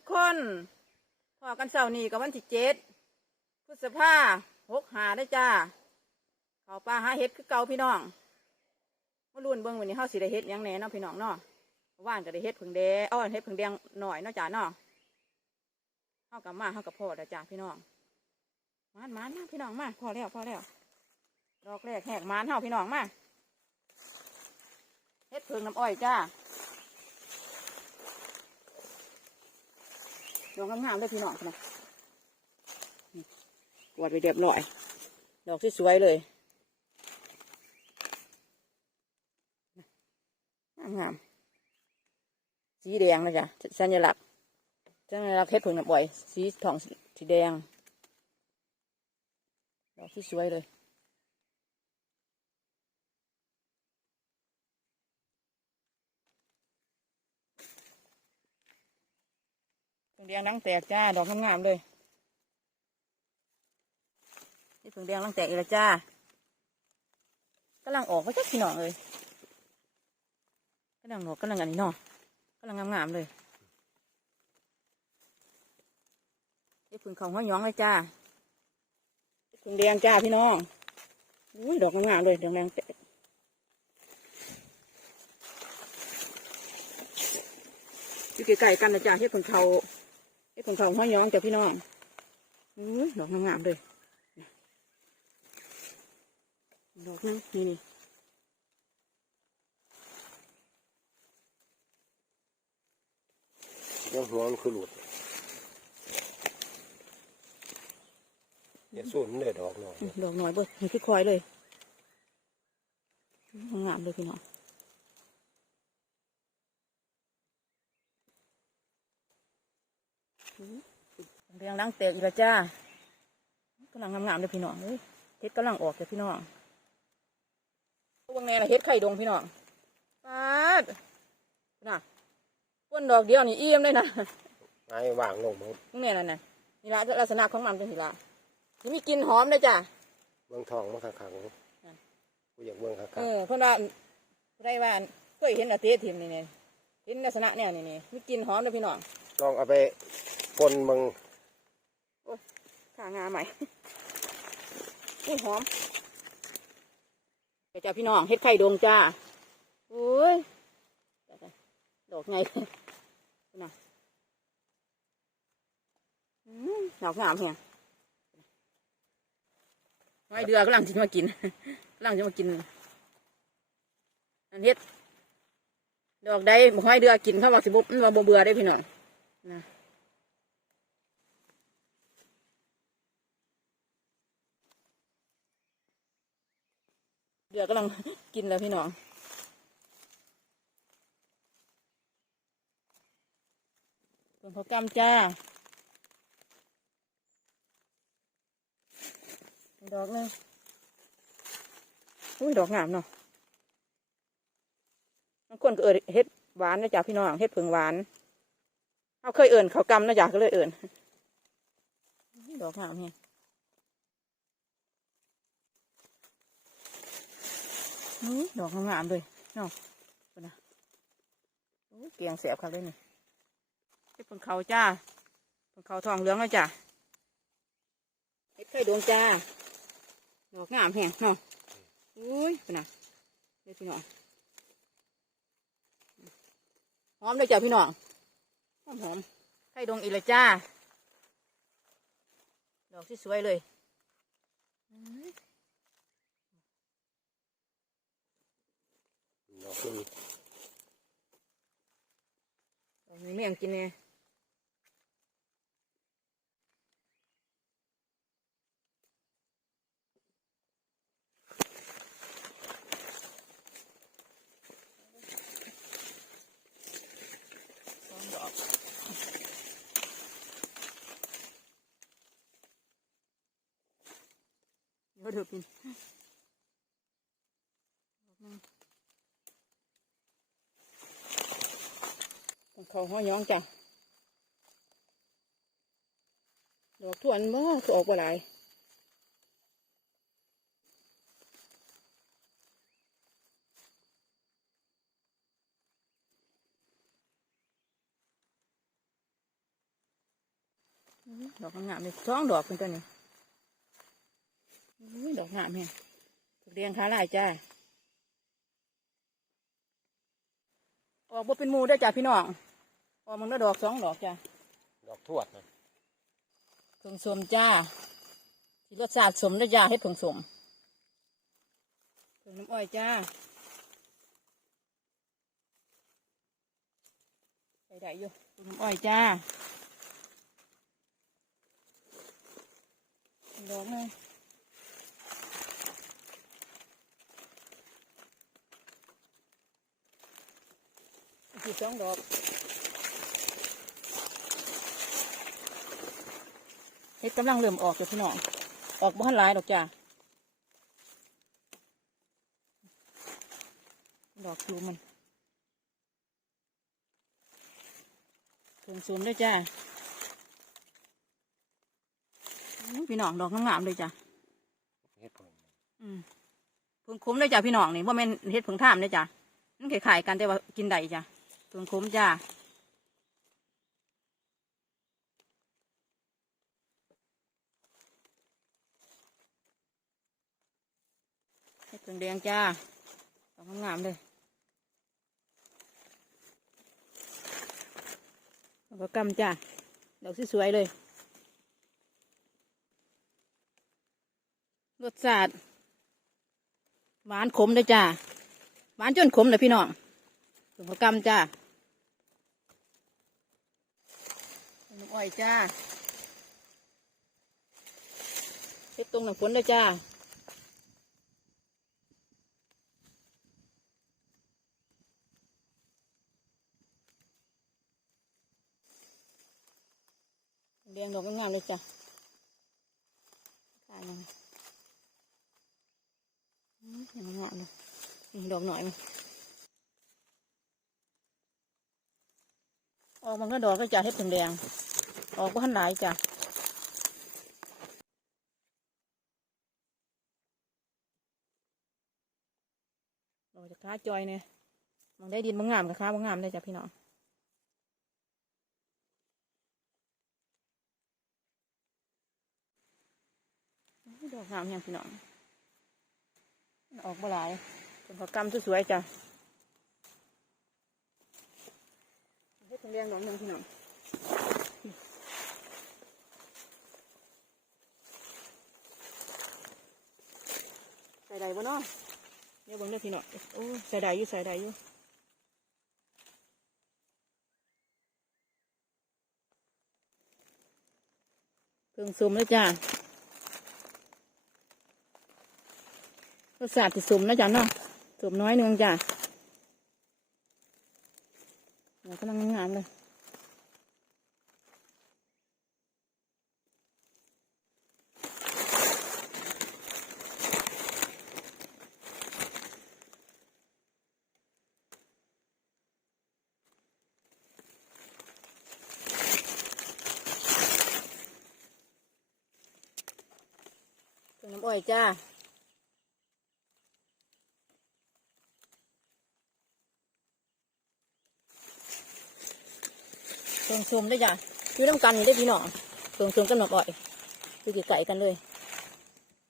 ทุกคนพอกันเสาร์นี้กับวันที่เจ็ดพฤษภาหกหาได้จ้าเขาปลาหาเห็ดคือเก่าพี่น้องมาลุ้นเบิ่งวันนี้เฮาสิได้เห็ดยังแหน่เนาะพี่น้องเนาะว่านก็ได้เห็ดผึ่งแดงอ้อเห็ดผึ่งแดงหน่อยเนาะจ้าเนาะเฮากับมาเฮากับพ่อแล้วจ้าพี่น้องมานมานมาพี่น้องมาพอแล้วพอแล้วดอกแรกแหกมานเฮาพี่น้องมาเห็ดผึ่งน้ำอ้อยจ้า ดอกงามๆเลยพี่น้องนะกวดไปเรียบร้อย ดอกที่สวยๆเลย งามๆสีแดงนะจ๊ะสัญลักษณ์สัญลักษณ์เฮ็ดผึ่งน้ำบ่อย สีทองสีแดง ดอกที่สวยเลย ผึ่งแดงรังแตกจ้า ดอกงามๆเลย นี่ผึ่งแดงรังแตกอีกแล้วจ้ากำลังออกมาจากพี่น้องเลยกำลังออกกำลังอันนี้เนาะกำลังงามๆเลยนี่ผึ่งเขาห้อยย้องเลยจ้านี่ผึ่งแดงจ้าพี่น้องอุ้ยดอกงามๆเลยแดงแรงแตกอยู่ใกล้ๆกันนะจ้าที่ผึ่งเขา ไอ้ของเขาห้อยย้องจ้ะพี่น้องอุ้ยดอกงามๆเลยดอกนึงนี่นี่ยังหัวมันคือหลุดเดี๋ยวสูนมันได้ดอกหน่อยอืมดอกน้อยเบิดนี่คือคอยเลยงามเลยพี่น้อง เรียงล้างแตกอีกแล้วจ้ากำลังงามๆเลยพี่น้องเฮ้ยเฮ็ดกำลังออกจ้ะพี่น้องพวกแน่ละเฮ็ดไข่ดงพี่น้องปาดน่ะก้นดอกเดียวนี่เอี่ยมเลยนะไอ้วางลงมั้งมึงเนี่ยนั่นน่ะนี่ละลักษณะของมันเป็นสิละนี่มีกลิ่นหอมเลยจ้ะเบื้องทองมาขังขังนั่นกูอยากเบื้องขังเออเพราะว่าได้ว่าเคยเห็นอาเตะทิมนี่เนี่ยเห็นลักษณะเนี่ยนี่นี่มีกลิ่นหอมเลยพี่น้อง ลองเอาไปปนมึงข้างาใหม่อุ้ยหอมเดี๋ยวจ้าพี่น้องเฮ็ดไข่ดงจ้าโอ้ยดอกไงนะดอกงามเพียงไม้เดือกำลังจะมากินกำลังจะมากินอันเฮ็ดดอกใดบ่ให้เดือกินเขาบอกสิบุมันว่าบ่เบื่อได้พี่น้อง นะเดือกำลังกินแล้วพี่น้องส่วนพอกำจ้า ดอกหนึงอุ้ยดอกงามเนาะบางคนก็เอิญเฮ็ดหวานนะจ๊ะพี่น้องเฮ็ดผึ่งหวาน เขาเคยเอิญเขากำนะจ๊ะก็เลยเอิญดอกงามเนี่ยดอกงามเลยเนาะนะโอ้เกียงเสียบครับเลยนี่เฮ็ดผึ่งเขาจ้าผึ่งเขาทองเหลืองแล้วจ้ะเฮ็ดเคยดวงจ้าดอกงามแห้งเนาะอุ้ยดูนะเด็ดพี่น้องหอมเลยจ้ะพี่น้อง หอมหอมไข่ดงอีกเลยจ้า ดอกที่สวยเลยอื้อดอกนึงดอกนี้ไม่ยังกินเนี่ยสองดอกเดี๋ยวเดี๋ยวกินดอกหนึ่งของเขาห้อยย้องจ้ะดอกทวนบ่คือออกบ่หลายอื้อดอกงามๆเลยสองดอกเป็นตัวนี้อุ้ย ดอกงามแฮะถูกเรียงขาลายจ้าออกบ่เป็นหมูได้อจ้าพี่น้องออกมันละดอกสองดอกจ้าดอกทวดนะผงสมจ้าที่รสชาติสมได้อจ้าเฮ็ดผงสมผงน้ำอ้อยจ้าไปได้อยู่ผงน้ำอ้อยจ้าดอกเลย อีกสองดอกเฮ็ดกำลังเริ่มออกจ้ะพี่น้อง ออกบ้านหลายดอกจ้าดอกคิวมันถึงศูนย์ด้วยจ้าอู้พี่น้องดอกงามๆเลยจ้ะเฮ็ดผงอืมเพิ่งคุ้มเลยจ้ะพี่น้องนี่ว่าแม่นเฮ็ดเพิ่งท่ามเลยจ้ะมันคล้ายๆกันแต่ว่ากินได้จ้ะ เพิ่งคุ้มจ้าเฮ็ดเพิ่งแดงจ้าดอกงามเลยดอกกระกำจ้าดอกสวยๆเลยรสชาติหวานขมเลยจ้าหวานจนขมเลยพี่น้องสุภกรรมจ้าน้ำ อ้อยจ้าเฮ็ดตรงหนังฝนเลยจ้าเรียงดอกงามๆเลยจ้าถ่ายหน่อยอืมยังไม่งามเลยนี่ดอกหน่อยมั้ยออกมันก็ดอกก็จะเฮ็ดถึงแดง ออกก็หันหลายจ้ะเราจะค้าจอยเนี่ยมันได้ดินบางงามกับค้าบางงามเลยจ้ะพี่น้องดอกงามยังพี่น้อง ออกมาหลายเป็นผักกำสวยๆจ้ะให้ถึงเรียงหนองหนึ่งพี่น้อง ใส่ใดบ่เนาะเดี๋ยวเบิ่งเด้อพี่น้องโอ้ใส่ไดอยู่ใส่ไดอยู่เพิ่งซุ่มแล้วจ้ารสชาติสุ่มนะจ๊ะเนาะซุ่มน้อยหนึงจ้ะเดี๋ยวกำลังงามเลยเครื่ องน้ำอ้อยจ้าเพิงชมได้จ้ะอยู่น้ำกันได้พี่น้องเพิงชมกันหน่อยคือไก่กันเลย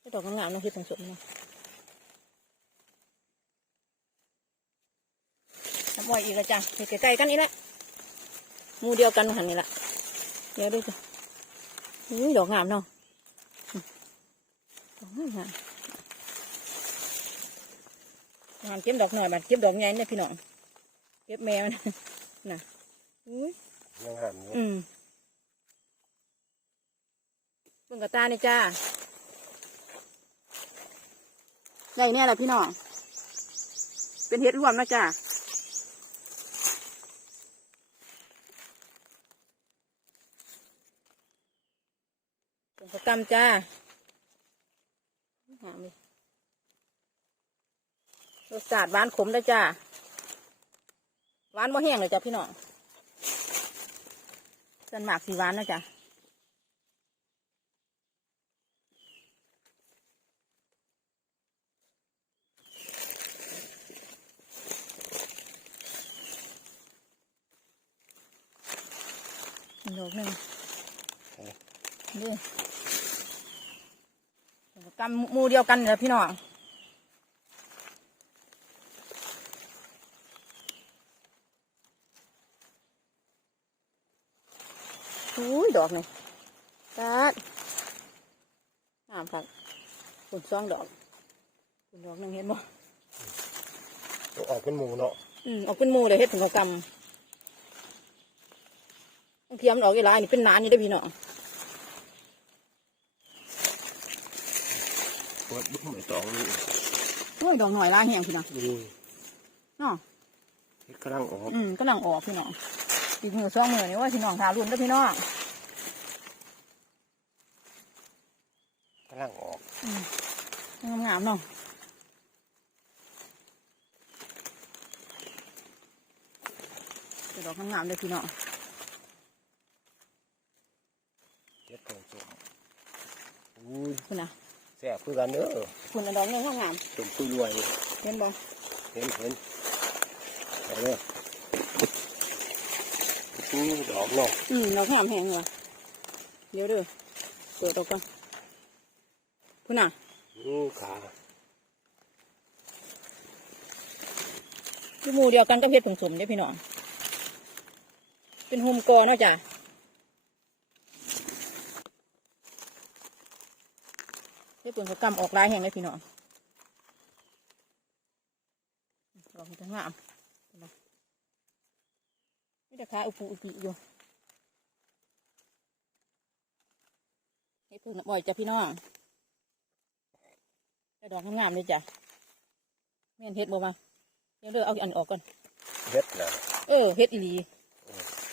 ได้ดอกงามๆนะที่เพิงชมนะน้ำอ้อยอีกแล้วจ้ะเห็ดไก่กันนี่แหละมูเดียวกันหันนี่แหละเดี๋ยวดูจ้ะอุ้ยดอกงามเนาะอืมดอก งามงามงามเก็บดอกหน่อยบัดเก็บดอกใหญ่เนี่ยพี่น้องเก็บแมวนะน่ะอุ้ยยังหันอยู่อืมเบิ่งกระตานี่จ้าได้เนี่ยแหละพี่น้องเป็นเห็ดรวมนะจ้าเป็นประกำจ้า หามีรสชาติหวานขมนะจ้าหวานบ่แห้งเลยจ้ะพี่น้องส่วนหมากสีหวานนะจ๊ะอีกดอกหนึ่งนี่ กำหมูเดียวกันเลยพี่น้องอุ้ยดอกนี่ตัดงามครับคุณสองดอกคุณดอกหนึงเห็นบ่ตัวออกเป็นหมูเนาะ อืมออกเป็นหมูเลยเฮ็ดถึงเขากำบางทีมันออกอีหลายนี่เป็นหนานอยู่ได้อพี่น้อง เปิดบุ้งไม่ตองนี่โอ้ยดอกหน่อยล้างแห้งพี่น้องนี่เนาะเฮ็ดกำลังออก อืมกำลังออกพี่น้อง อีกมือสองมือนี่ว่าพี่น้องทารุ่นเด้อพี่น้องกำลังออกอืมงามๆเนาะเดี๋ยวดอกงามๆเลยพี่น้องเฮ็ดผงส้มอุ้ยคุณนะ แซ่บคือกันเด้อคุณน่ะดอกนึงงามสมคุยรวยนี่ๆเห็นบ่เห็นเห็นเอาเลยนี่ดอกเนาะอืมดอกงามแห้งว่ะเดี๋ยวเด้อเปิดออกก่อนคุณน่ะนี่ขาคือหมูเดียวกันก็เพชรผงสมเด้อพี่น้องเป็นโฮมกอเนาะจ้ะ เดี๋ยวเปิดเขากำออกลายแห้งเลยพี่น้องดอกมันจะงามเห็นบ่ไม่ได้ขาอุปุอุปิอยู่ให้เพิ่งน้ำบ่อยจ้ะพี่น้องได้ดอกงามๆเลยจ้ะแม่นเฮ็ดบ่มาเดี๋ยวเลือกเอาอันออกก่อนเฮ็ดนะเออเฮ็ดอีหลี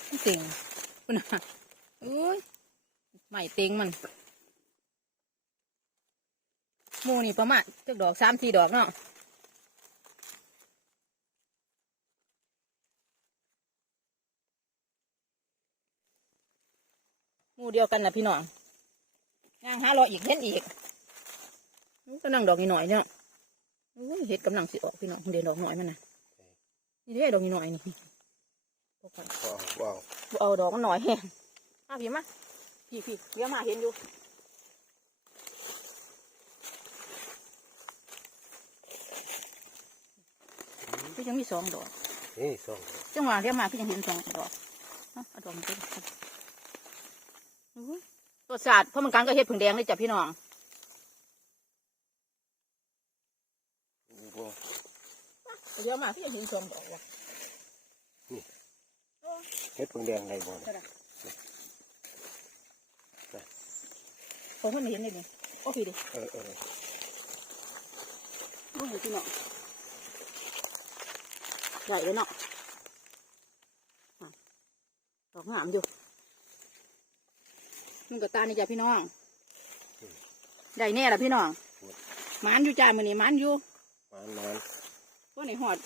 มันเต็งปุ่นน่ะโอ้ยใหม่เต็งมันห มูนี่ประมาณจักดอกสามสี่ดอกเนาะหมูเดียวกันนะพี่น้องย่างหารออีกเห็นอีกอู้ก็นั่งดอกนิดหน่อยเนี่ยอู้ยเห็ดกำลังสิออกพี่น้องเดี๋ยวดอกหน่อยมันนะนี่เด้ดอกนิดหน่อยนี่พวกก่อนว้าวว้าวบ่เอาดอกมันหน่อยแฮงมาพี่มาพี่พี่เดี๋ยวมาเห็นอยู่ พี่ยังมีสองดอกนี่สองจังหวะเดี๋ยวมาพี่ยังเห็นสองดอกเอาเอาดอกมันไปอุ้ยตัวศาสตร์เพราะมันกลางก็เฮ็ดผึ่งแดงเลยจ้ะพี่น้องว้าวเดี๋ยวมาพี่ยังเห็นสองดอกว่ะเฮ็ดผงแดงไรบ่ใช่ละผมไม่เห็นเลยนี่โอ้พี่ดิเออเออโอ้ยพี่น้อง ใหญ่เลยเนาะอะดอกงามอยู่มันก็ตานี่จ้ะพี่น้องได้แน่ละพี่น้องหมันอยู่จ้ามือนี้หมันอยู่มานมานพวกไหนหอด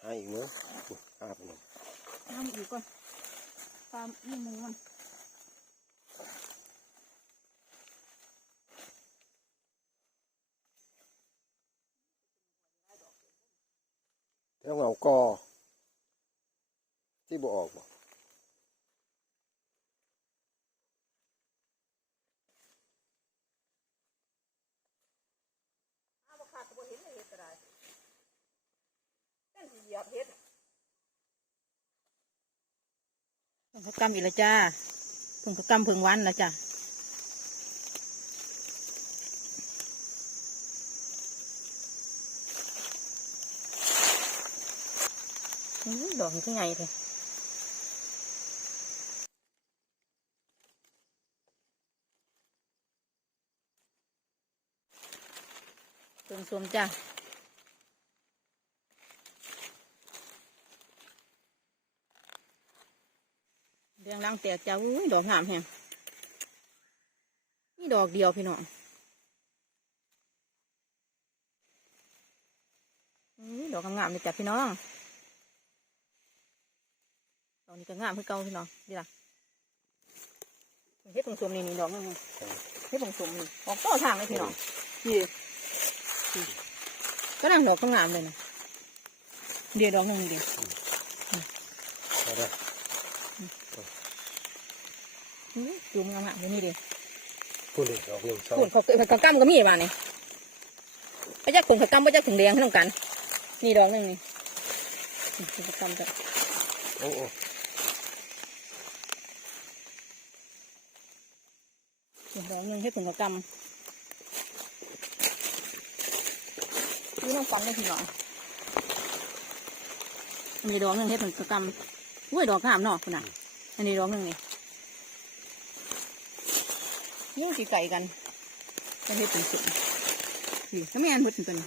หาอีกมั้งหาไปหนึ่งน้ำอีกก่อนตามนี่มือมัน แถวเหงากอที่บ่ออกบ่ อ้าวขาดตัวเห็นเลยก็ได้เป็นสีเหยียบเห็ดผง กำอีกล้วจ้าผงกำผึ่งวันนะจ้าดอกมันก็ไงเลยเติมส้มจ้า เรียงรังแตกจ้าอุ้ยดอกงามแฮงนี่ดอกเดียวพี่น้องอุ้ยดอกงามเลยจ้ะพี่น้องดอกนี้ก็งามคือเก่าพี่น้องดีล่ะเฮ็ดผงสมนี่นี่ดอกนึงนี่เฮ็ดผงสมนี่ออกต่อทางเลยพี่น้องนี่ก็นั่งดอกก็งามเลยนะเดี๋ยวดอกนึงเดี๋ยว อื้อจูมงามๆเลยนี่ดิพูดเลยดอกหนึ่งสองขุนเขาเขากำก็มีบ้านี่ไปจักขุนเขากำไปจักถุงแดงให้น้องกัน นี่ดอกหนึงนี่นี่เขากำจ้ะโอ้โอ้นี่ดอกหนึงให้ถุงเขากำนี่น้องฟังได้ทีหลังอันนี้ดอกหนึงให้ถุงเขากำอุ้ยดอกงามเนาะคุณน่ะอันนี้ดอกหนึงนี่ ยิ่งสีไก่กันจะเฮ็ดเป็นสุดนี่ก็ไม่อันเฮ็ดเป็นตัวนี้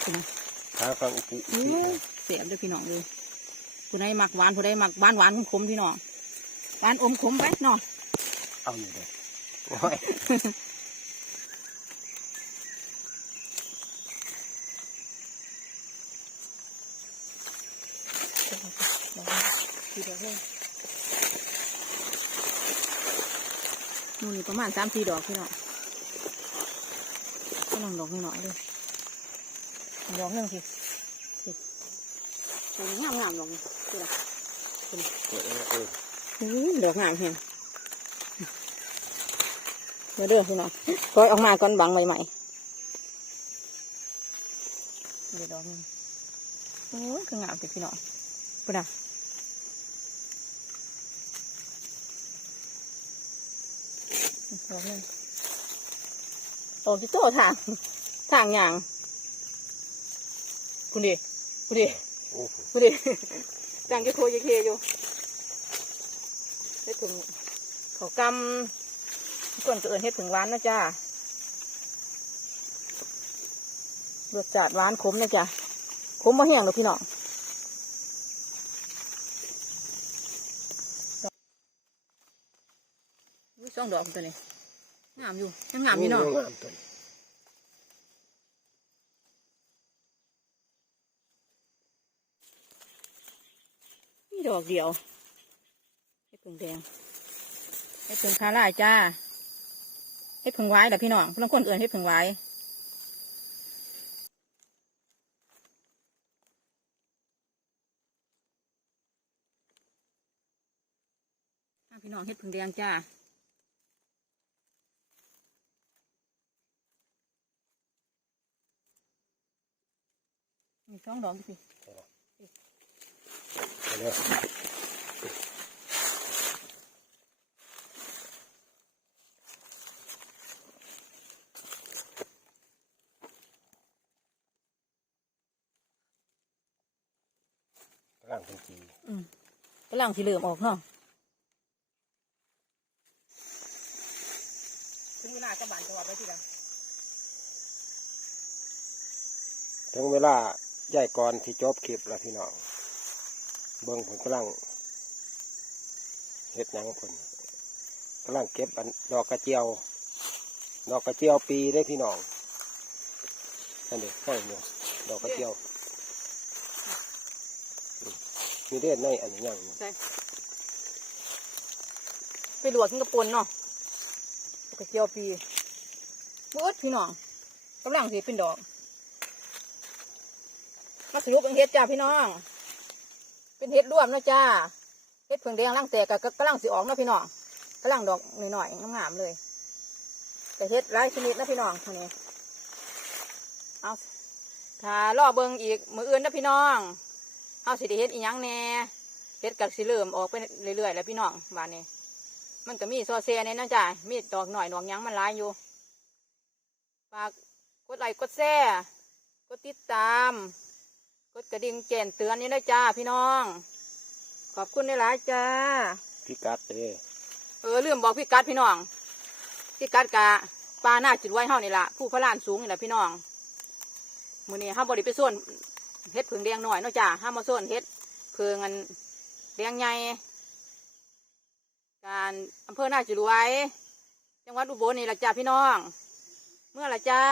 ใช่ไหมทางฟังอุปุโอ้ยเสียบเด้อพี่น้องเลยผู้ใดมักหวานผู้ใดมักหวานหวานขมๆพี่น้องหวานอมขมไปเนาะเอาอยู่เลยโอ้ยสี่ดอกเลย นู่นนี่ประมาณสามสี่ดอกพี่น้องก็นั่งดอกนิดหน่อยเลยดอกหนึงสิสิดอกนี้งามงามๆดอกนี้คืออะไรเออเออเอออุ้ยดอกงามเห็นมาเด้อพี่น้องคอยออกมาก่อนบังใหม่ๆเดี๋ยวดอกหนึงโอ้ยคืองามสิพี่น้องพูดนะ ดอกหนึงโอ้ที่โตทางทางอย่างคุณดิคุณดิโอ้โหคุณดิจังจะโคยเคอยู่เฮ็ดผึ่งเขากำส่วนก็เอินเฮ็ดผึ่งหวานนะจ้ารสจัดหวานขมนะจ้ะขมบ่แห้งหรอกพี่น้อง อุ้ยสองดอกตัวนี้งามอยู่ยังงามอยู่เนาะงามตัวนี้นี่ดอกเดียวเฮ็ดผึ่งแดงเฮ็ดผึ่งคาร่ายจ้าเฮ็ดผึ่งไว้ล่ะพี่น้องบางคนเอินเฮ็ดผึ่งไว้อะพี่น้องเฮ็ดผึ่งแดงจ้า มีสองดอกสิเอาเลยร่างเป็นจีอืมกำลังสิเหลื่อมออกเนาะถึงเวลากระบานจะว่าไปที่ละถึงเวลา ใหญ่ก่อนที่จบคลิปแล้วพี่น้อง เบิ้งผลกำลังเฮ็ดหยังผลกำลังเก็บอันดอกกระเจียว ดอกกระเจียวปีได้พี่น้องนั่นเด็กใช่เนี่ยดอกกระเจียวมีเด็ดในอันนี้ยังใช่ไปลวกกินกระปุนเนาะกระเจียวปีบดพี่น้องกำลังสิเป็นดอก มาสรุปเป็นเฮ็ดจ้าพี่น้อง เป็นเฮ็ดร่วมเนาะจ้าเฮ็ดเพิ่งแดงร่างแตกก็กำลังสิออกเนาะพี่น้องกำลังดอกหน่อยๆงามๆเลยแต่เฮ็ดหลายชนิดนะพี่น้องคนนี้เอาถ้ารอเบิงอีกมืออื่นนะพี่น้องเอาสิเฮ็ดอีหยังแหน่เฮ็ดกับสิเริ่มออกไปเรื่อยๆแล้วพี่น้องบ้านนี้ มันก็มีซอเซียในนั้นจ้ะมีดอกหน่อยดอกยังมันหลายอยู่ฝากกดไลค์กดแชร์กดติดตาม กดกระดิ่งแจ้งเตือนนี่นะจ้าพี่น้อง ขอบคุณหลายๆจ้าพี่กัดเด้เออลืมบอกพี่กัดพี่น้องพี่กัดกะปลาหน้าจุดไว้เฮานี่ล่ะผู้พระลานสูงนี่แหละพี่น้องมื้อนี้ห้าบริไปส่วนเฮ็ดผึ่งแดงหน่อยเนาะจ้าห้ามาส่วนเฮ็ดเพิงอันแดงใหญ่การอำเภอหน้าจุดไว้จังหวัดอุบลนี่ล่ะจ้าพี่น้อง เมื่อละจ้า